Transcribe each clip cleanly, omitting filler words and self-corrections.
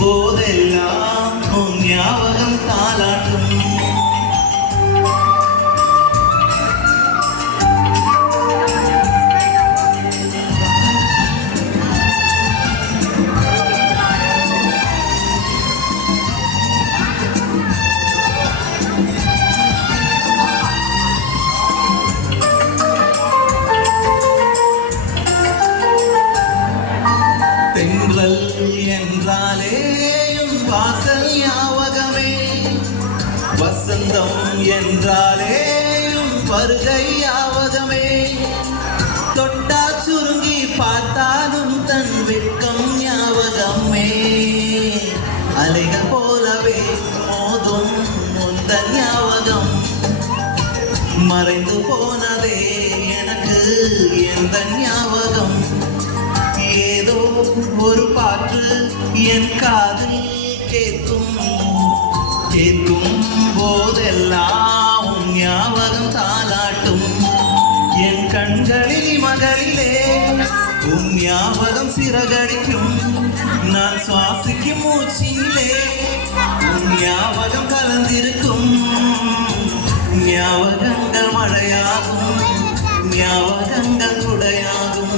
போதெல்லாம் உன் ஞாபகம் தாலாட்டும். தென்றல் என்றாலே வாசல் ஞாபகமே, வசந்தம் என்றாலே வருகை ஞாபகமே, தொட்டா சுருங்கி பார்த்தாலும் தன் வெட்கம் ஞாபகமே, அலைகள் போலவே மோதும் முந்தன் ஞாபகம், மறைந்து போனதே எனக்கு எந்த ஞாபகம், ஏதோ ஒரு பாட்டு என் காதில் கேட்கும் போதெல்லாம் உன் ஞாபகம் தாலாட்டும். என் கண்களில் மகளிலே உன் ஞாபகம் சிறகடிக்கும், நான் சுவாசிக்கும் மூச்சிலே உன் ஞாபகம் கலந்திருக்கும், ஞாபகங்கள் மழையாகும், ஞாபகங்கள் குடையாகும்,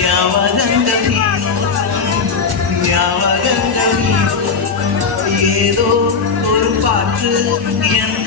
ஞாபகங்கள் ஞாபகங்கள் ஏதோ ஒரு பாட்டு என்